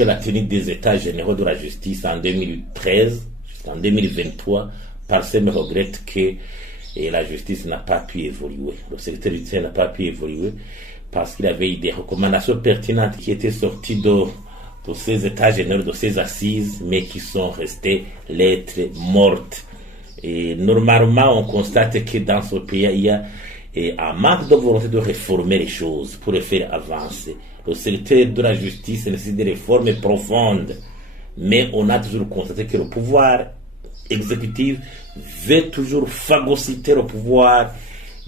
après la tenue des États généraux de la justice en 2013 jusqu'en 2023, Parsem regrette que la justice n'a pas pu évoluer. Le secteur judiciaire n'a pas pu évoluer parce qu'il y avait des recommandations pertinentes qui étaient sorties de ces États généraux, de ces assises, mais qui sont restées lettres mortes. Et normalement, on constate que dans ce pays, il y a un manque de volonté de réformer les choses pour les faire avancer. Le secteur de la justice nécessite des réformes profondes, mais on a toujours constaté que le pouvoir exécutif veut toujours phagocyter le pouvoir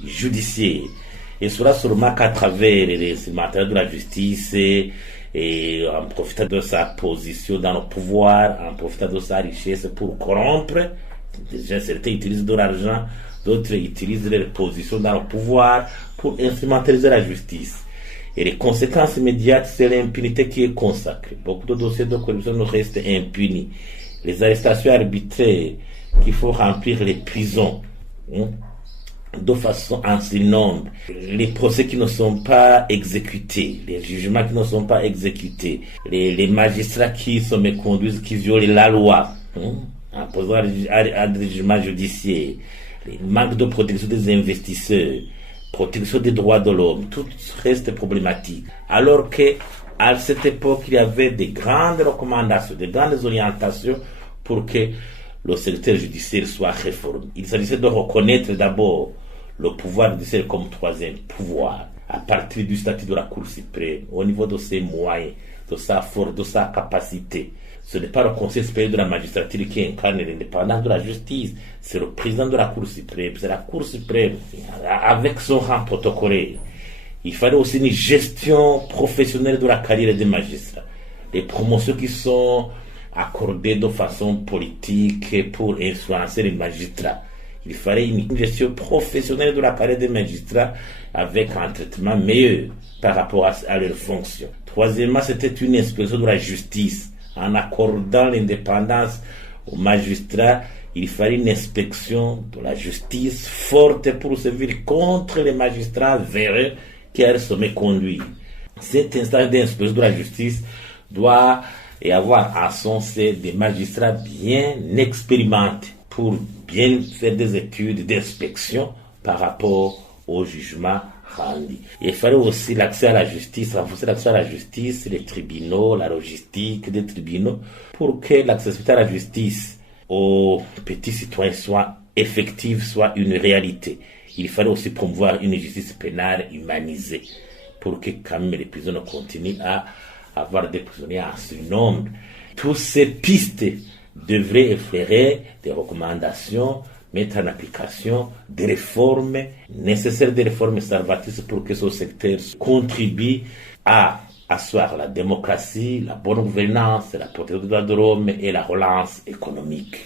judiciaire. Et cela sûrement qu'à travers les instrumentariats de la justice, et en profitant de sa position dans le pouvoir, en profitant de sa richesse pour corrompre. Déjà, certains utilisent de l'argent, d'autres utilisent leur position dans le pouvoir pour instrumentaliser la justice. Et les conséquences immédiates, c'est l'impunité qui est consacrée. Beaucoup de dossiers de corruption restent impunis. Les arrestations arbitraires qu'il faut remplir les prisons de façon en si nombre, les procès qui ne sont pas exécutés, les jugements qui ne sont pas exécutés, les magistrats qui se méconduisent, qui violent la loi, en posant à des jugements judiciaires, le manque de protection des investisseurs, protection des droits de l'homme, tout reste problématique. Alors que à cette époque, il y avait des grandes recommandations, des grandes orientations pour que le secteur judiciaire soit réformé. Il s'agissait de reconnaître d'abord le pouvoir judiciaire comme troisième pouvoir, à partir du statut de la Cour suprême, au niveau de ses moyens, de sa force, de sa capacité. Ce n'est pas le Conseil supérieur de la magistrature qui incarne l'indépendance de la justice, c'est le président de la Cour suprême, c'est la Cour suprême, avec son rang protocolaire. Il fallait aussi une gestion professionnelle de la carrière des magistrats. Les promotions qui sont accordées de façon politique pour influencer les magistrats. Il fallait une gestion professionnelle de la carrière des magistrats avec un traitement meilleur par rapport à leurs fonctions. Troisièmement, c'était une inspection de la justice. En accordant l'indépendance aux magistrats, il fallait une inspection de la justice forte pour sévir contre les magistrats véreux qui se méconduisent. Cette instance d'inspection de la justice doit avoir à son sein des magistrats bien expérimentés pour bien faire des études d'inspection par rapport au jugement rendu. Il fallait aussi l'accès à la justice, renforcer l'accès à la justice, les tribunaux, la logistique des tribunaux, pour que l'accessibilité à la justice aux petits citoyens soit effective, soit une réalité. Il fallait aussi promouvoir une justice pénale humanisée, pour que quand même les prisons continuent à avoir des prisonniers en surnombre. Toutes ces pistes devraient effleurer des recommandations, mettre en application des réformes nécessaires, des réformes salvatrices pour que ce secteur contribue à asseoir la démocratie, la bonne gouvernance, la protection des droits de l'homme et la relance économique.